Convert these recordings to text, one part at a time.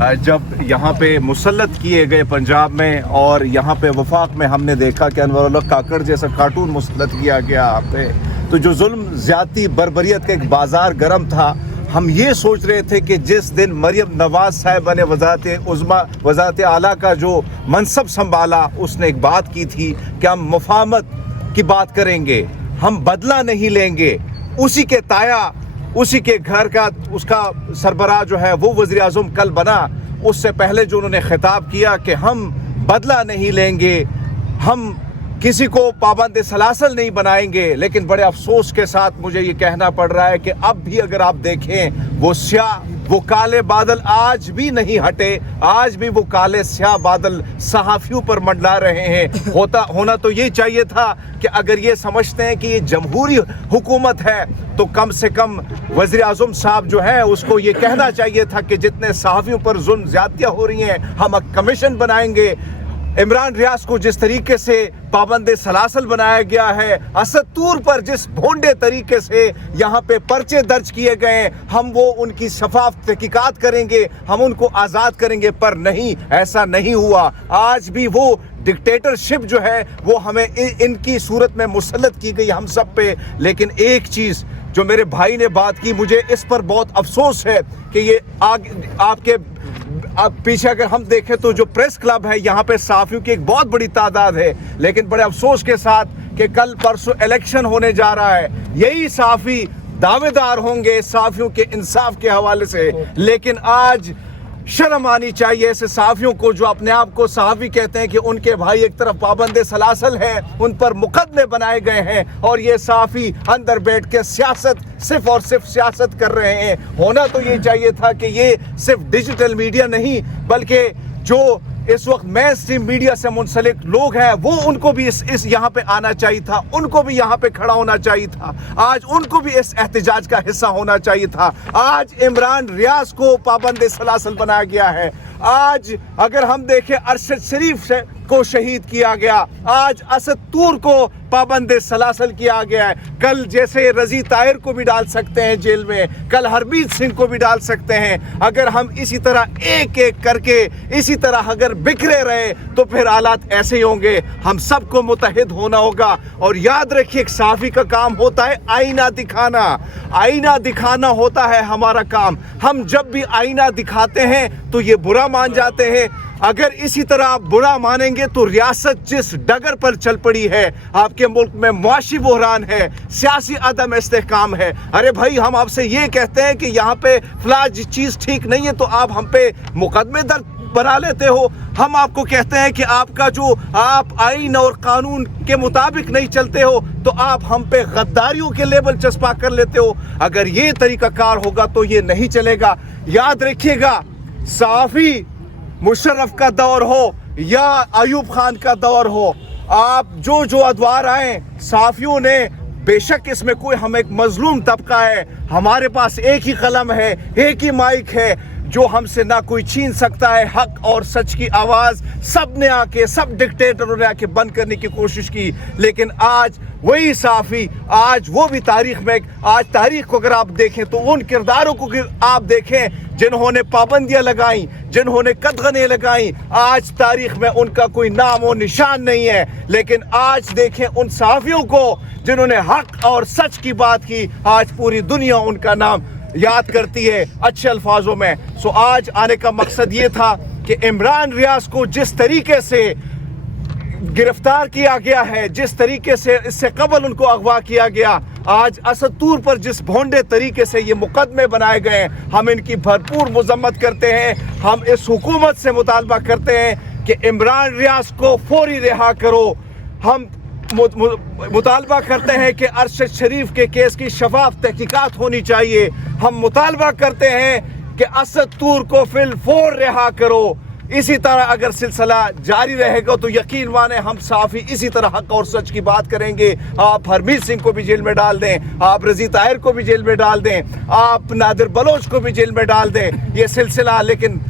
जब यहाँ पे मुसल्लत किए गए पंजाब में और यहाँ पे वफाक में हमने देखा कि अनवरुल्लाह काकड़ जैसा कार्टून मुसल्लत किया गया यहाँ पे, तो जो जुल्म ज़्यादती बर्बरियत का एक बाज़ार गर्म था, हम ये सोच रहे थे कि जिस दिन मरियम नवाज साहिबा ने वज़ारत आला का जो मनसब संभाला, उसने एक बात की थी कि हम मुफाहमत की बात करेंगे, हम बदला नहीं लेंगे। उसी के ताया, उसी के घर का उसका सरबराह जो है वो वज़ीर आज़म कल बना। उससे पहले जो उन्होंने खिताब किया कि हम बदला नहीं लेंगे, हम किसी को पाबंद सलासल नहीं बनाएंगे। लेकिन बड़े अफसोस के साथ मुझे ये कहना पड़ रहा है कि अब भी अगर आप देखें वो स्याह, वो काले बादल आज भी नहीं हटे, आज भी वो काले स्याह बादल सहाफ़ियों पर मंडला रहे हैं। होना तो ये चाहिए था कि अगर ये समझते हैं कि ये जमहूरी हुकूमत है तो कम से कम वज़ीर आज़म साहब जो है उसको ये कहना चाहिए था कि जितने सहाफ़ियों पर जुल्म ज़्यादतियाँ हो रही हैं, हम एक कमीशन बनाएंगे। इमरान रियाज को जिस तरीके से पाबंद सलासल बनाया गया है, असद तूर पर जिस भोंडे तरीके से यहाँ पे पर्चे दर्ज किए गए, हम वो उनकी शफाफ तहकीकात करेंगे, हम उनको आज़ाद करेंगे। पर नहीं, ऐसा नहीं हुआ। आज भी वो डिक्टेटरशिप जो है वो हमें इनकी सूरत में मुसल्लत की गई हम सब पे। लेकिन एक चीज़ जो मेरे भाई ने बात की, मुझे इस पर बहुत अफसोस है कि ये आपके पीछे अगर हम देखें तो जो प्रेस क्लब है यहाँ पे सहाफ़ियों की एक बहुत बड़ी तादाद है। लेकिन बड़े अफसोस के साथ कि कल परसों इलेक्शन होने जा रहा है, यही सहाफ़ी दावेदार होंगे सहाफ़ियों के इंसाफ के हवाले से। लेकिन आज शर्म आनी चाहिए ऐसे सहाफ़ियों को जो अपने आप को सहाफ़ी कहते हैं कि उनके भाई एक तरफ पाबंद सलासल है, उन पर मुकदमे बनाए गए हैं और ये सहाफ़ी अंदर बैठ के सिर्फ और सिर्फ सियासत कर रहे हैं। होना तो ये चाहिए था कि ये सिर्फ डिजिटल मीडिया नहीं बल्कि जो इस वक्त मेन स्ट्रीम मीडिया से मुंसलिक लोग हैं वो उनको भी इस यहाँ पे आना चाहिए था, उनको भी यहाँ पे खड़ा होना चाहिए था, आज उनको भी इस एहतजाज का हिस्सा होना चाहिए था। आज इमरान रियाज को पाबंद सलासल बनाया गया है। आज अगर हम देखें अरशद शरीफ को शहीद किया गया, आज असद तूर को पाबंद सलासल किया गया है। कल जैसे रजी ताहिर को भी डाल सकते हैं जेल में, कल हरमीत सिंह को भी डाल सकते हैं। अगर हम इसी तरह एक एक करके इसी तरह अगर बिखरे रहे तो फिर हालात ऐसे ही होंगे। हम सबको मुत्तहिद होना होगा। और याद रखिए, एक सहाफ़ी का काम होता है आईना दिखाना, आईना दिखाना होता है हमारा काम। हम जब भी आईना दिखाते हैं तो ये बुरा मान जाते हैं। अगर इसी तरह आप बुरा मानेंगे तो रियासत जिस डगर पर चल पड़ी है, आपके मुल्क में मुआशी बहरान है, सियासी अदम इस्तेहकाम है। अरे भाई, हम आपसे ये कहते हैं कि यहाँ पे फला चीज़ ठीक नहीं है तो आप हम पे मुकदमे दर्ज बना लेते हो। हम आपको कहते हैं कि आपका जो आप आईन और कानून के मुताबिक नहीं चलते हो तो आप हम पे गद्दारियों के लेबल चस्पा कर लेते हो। अगर ये तरीक़ाकार होगा तो ये नहीं चलेगा। याद रखिएगा, सहाफ़ी मुशर्रफ का दौर हो या अयूब खान का दौर हो, आप जो अदवार आए सहाफ़ियों ने, बेशक इसमें कोई हम एक मजलूम तबका है, हमारे पास एक ही कलम है, एक ही माइक है जो हमसे ना कोई छीन सकता है। हक और सच की आवाज़ सब ने आके, सब डिक्टेटरों ने आके बंद करने की कोशिश की। लेकिन आज वही सहाफ़ी, आज वो भी तारीख़ में, आज तारीख़ को अगर आप देखें तो उन किरदारों को आप देखें जिन्होंने पाबंदियाँ लगाई, जिन्होंने कदगने लगाई, आज तारीख़ में उनका कोई नाम और निशान नहीं है। लेकिन आज देखें उन सहाफ़ियों को जिन्होंने हक और सच की बात की, आज पूरी दुनिया उनका नाम याद करती है अच्छे अल्फाजों में। सो आज आने का मकसद ये था कि इमरान रियाज को जिस तरीके से गिरफ्तार किया गया है, जिस तरीके से इससे कबल उनको अगवा किया गया, आज असद तूर पर जिस भोंडे तरीके से ये मुकदमे बनाए गए, हम इनकी भरपूर मजम्मत करते हैं। हम इस हुकूमत से मुतालबा करते हैं कि इमरान रियाज को फौरी रिहा करो। हम मुतालबा करते हैं कि अरशद शरीफ के केस की शफाफ तहकीकात होनी चाहिए। हम मुतालबा करते हैं कि असद तूर को फिल फौर रिहा करो। इसी तरह अगर सिलसिला जारी रहेगा तो यकीन माने हम सहाफ़ी इसी तरह हक और सच की बात करेंगे। आप हरमीत सिंह को भी जेल में डाल दें, आप रजी ताहिर को भी जेल में डाल दें, आप नादिर बलोच को भी जेल में डाल दें, ये सिलसिला, लेकिन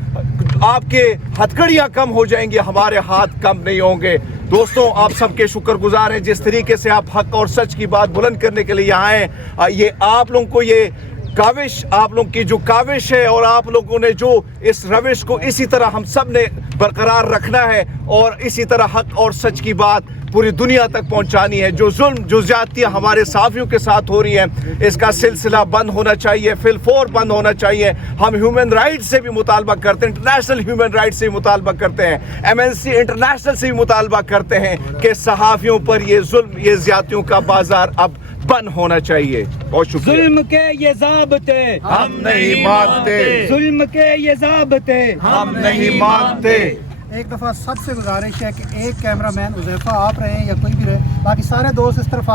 आपके हथकड़ियाँ कम हो जाएंगी, हमारे हाथ कम नहीं होंगे। दोस्तों, आप सबके शुक्रगुजार हैं जिस तरीके से आप हक और सच की बात बुलंद करने के लिए यहाँ आए। ये आप लोगों को ये काविश, आप लोग की जो काविश है और आप लोगों ने जो इस रविश को इसी तरह हम सब ने बरकरार रखना है और इसी तरह हक और सच की बात पूरी दुनिया तक पहुंचानी है। जो जुल्म, जो ज्यादतियां हमारे साथियों के साथ हो रही हैं, इसका सिलसिला बंद होना चाहिए, फिलफोर बंद होना चाहिए। हम ह्यूमन राइट से भी मुतालबा करते हैं, इंटरनेशनल ह्यूमन राइट से भी मुतालबा करते हैं, MNC इंटरनेशनल से भी मुतालबा करते हैं कि सहाफ़ियों पर ये जुल्म, ये ज्यादतियों का बाजार अब बंद होना चाहिए। बहुत शुक्रिया। जुल्म के ये ज़ाब्ते हम नहीं मानते, जुल्म के ये ज़ाब्ते हम नहीं मानते। एक दफ़ा सबसे गुजारिश है कि एक कैमरामैन हुज़ैफ़ा आप रहे या कोई भी रहे, बाकी सारे दोस्त इस तरफ